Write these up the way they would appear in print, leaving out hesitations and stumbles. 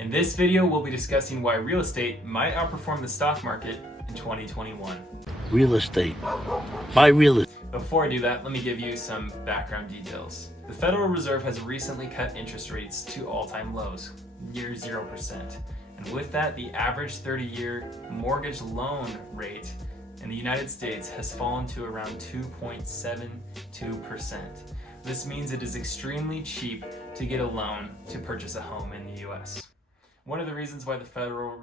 In this video, we'll be discussing why real estate might outperform the stock market in 2021. Real estate. Buy real estate. Before I do that, let me give you some background details. The Federal Reserve has recently cut interest rates to all-time lows, near 0%. And with that, the average 30-year mortgage loan rate in the United States has fallen to around 2.72%. This means it is extremely cheap to get a loan to purchase a home in the US. One of the reasons why the Federal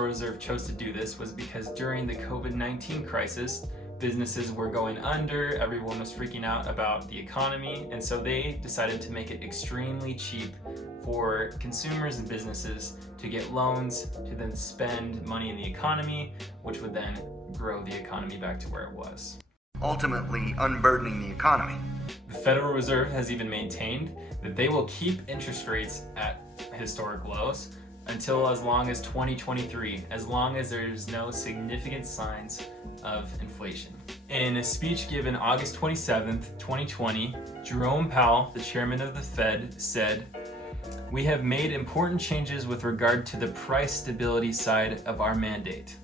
Reserve chose to do this was because during the COVID-19 crisis, businesses were going under, everyone was freaking out about the economy, and so they decided to make it extremely cheap for consumers and businesses to get loans to then spend money in the economy, which would then grow the economy back to where it was, ultimately unburdening the economy. The Federal Reserve has even maintained that they will keep interest rates at historic lows until as long as 2023, as long as there's no significant signs of inflation. In a speech given August 27th, 2020, Jerome Powell, the chairman of the Fed, said, "We have made important changes with regard to the price stability side of our mandate.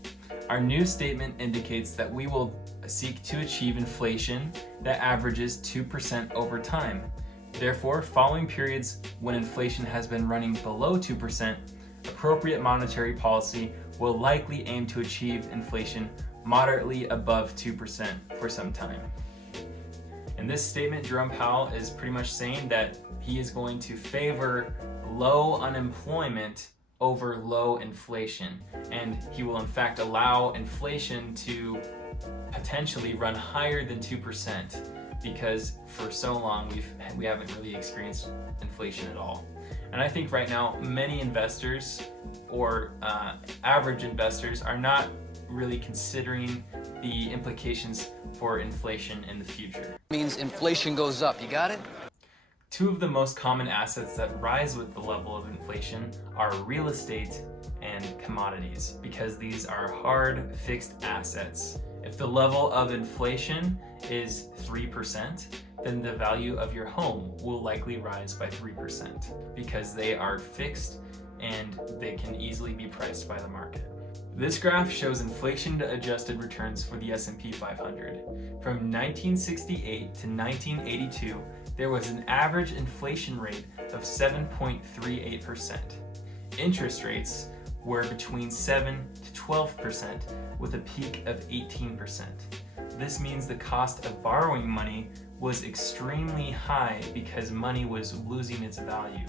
Our new statement indicates that we will seek to achieve inflation that averages 2% over time. Therefore, following periods when inflation has been running below 2%, appropriate monetary policy will likely aim to achieve inflation moderately above 2% for some time." In this statement, Jerome Powell is pretty much saying that he is going to favor low unemployment over low inflation, and he will in fact allow inflation to potentially run higher than 2%, because for so long we haven't really experienced inflation at all. And I think right now many investors or average investors are not really considering the implications for inflation in the future. Means inflation goes up, you got it? Two of the most common assets that rise with the level of inflation are real estate and commodities, because these are hard, fixed assets. If the level of inflation is 3%, then the value of your home will likely rise by 3% because they are fixed and they can easily be priced by the market. This graph shows inflation-adjusted returns for the S&P 500. From 1968 to 1982, there was an average inflation rate of 7.38%. Interest rates were between 7 to 12%, with a peak of 18%. This means the cost of borrowing money was extremely high because money was losing its value.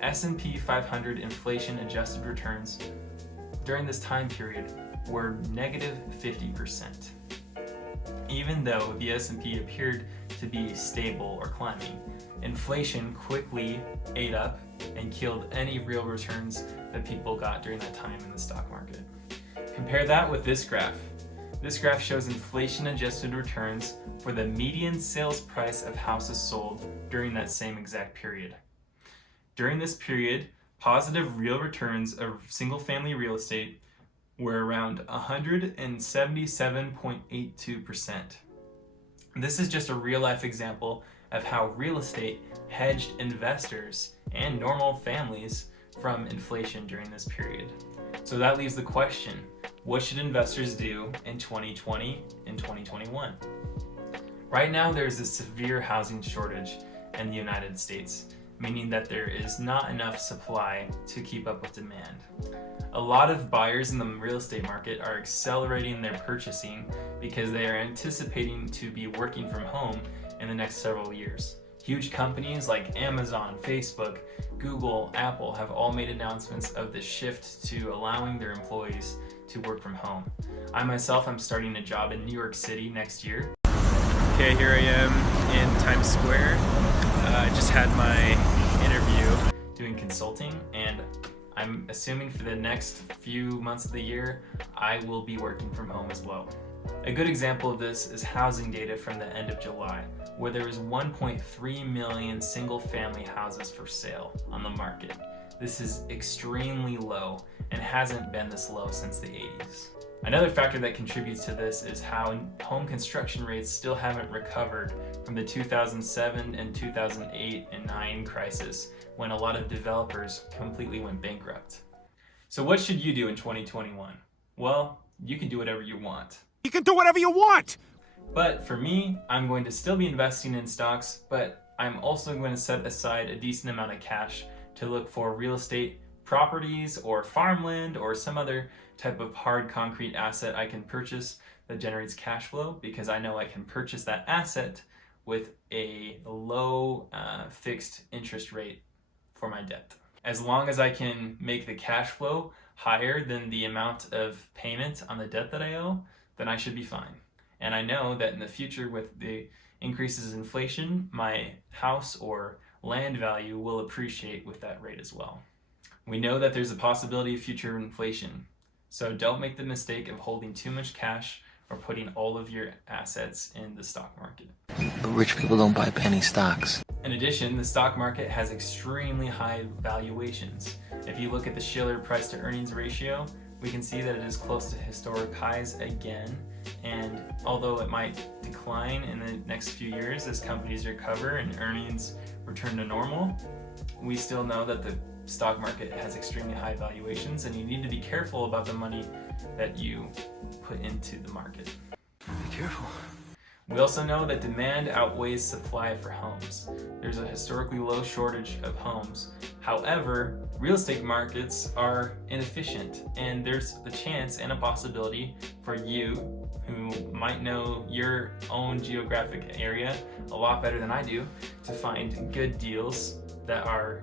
S&P 500 inflation-adjusted returns during this time period were negative 50%. Even though the S&P appeared to be stable or climbing, inflation quickly ate up and killed any real returns that people got during that time in the stock market. Compare that with this graph. This graph shows inflation-adjusted returns for the median sales price of houses sold during that same exact period. During this period, positive real returns of single-family real estate were around 177.82%. This is just a real-life example of how real estate hedged investors and normal families from inflation during this period. So that leaves the question, what should investors do in 2020 and 2021? Right now, there's a severe housing shortage in the United States, meaning that there is not enough supply to keep up with demand. A lot of buyers in the real estate market are accelerating their purchasing because they are anticipating to be working from home in the next several years. Huge companies like Amazon, Facebook, Google, Apple have all made announcements of the shift to allowing their employees to work from home. I myself am starting a job in New York City next year. Okay, here I am in Times Square. I just had my interview doing consulting, and I'm assuming for the next few months of the year, I will be working from home as well. A good example of this is housing data from the end of July, where there was 1.3 million single-family houses for sale on the market. This is extremely low and hasn't been this low since the 80s. Another factor that contributes to this is how home construction rates still haven't recovered from from the 2007 and 2008 and 9 crisis, when a lot of developers completely went bankrupt. So what should you do in 2021? Well, you can do whatever you want. You can do whatever you want! But for me, I'm going to still be investing in stocks, but I'm also going to set aside a decent amount of cash to look for real estate properties or farmland or some other type of hard concrete asset I can purchase that generates cash flow, because I know I can purchase that asset with a low fixed interest rate for my debt. As long as I can make the cash flow higher than the amount of payment on the debt that I owe, then I should be fine. And I know that in the future, with the increases in inflation, my house or land value will appreciate with that rate as well. We know that there's a possibility of future inflation, so don't make the mistake of holding too much cash or putting all of your assets in the stock market. But rich people don't buy penny stocks. In addition, the stock market has extremely high valuations. If you look at the Shiller price to earnings ratio, we can see that it is close to historic highs again. And although it might decline in the next few years as companies recover and earnings return to normal, we still know that the stock market has extremely high valuations, and you need to be careful about the money that you put into the market. Be careful. We also know that demand outweighs supply for homes. There's a historically low shortage of homes. However, real estate markets are inefficient, and there's a chance and a possibility for you, who might know your own geographic area a lot better than I do, to find good deals that are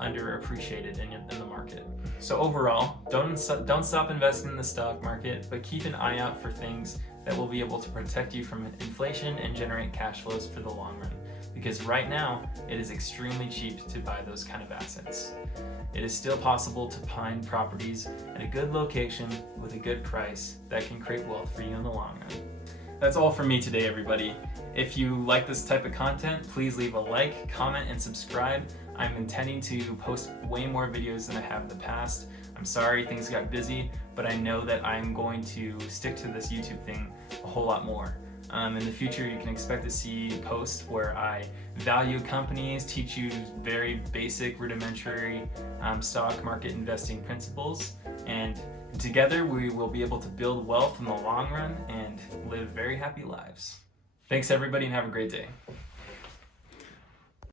underappreciated in the market. So overall, don't stop investing in the stock market, but keep an eye out for things that will be able to protect you from inflation and generate cash flows for the long run. Because right now, it is extremely cheap to buy those kind of assets. It is still possible to find properties at a good location with a good price that can create wealth for you in the long run. That's all from me today, everybody. If you like this type of content, please leave a like, comment, and subscribe. I'm intending to post way more videos than I have in the past. I'm sorry things got busy, but I know that I'm going to stick to this YouTube thing a whole lot more. In the future, you can expect to see posts where I value companies, teach you very basic, rudimentary stock market investing principles, and together we will be able to build wealth in the long run and live very happy lives. Thanks everybody, and have a great day.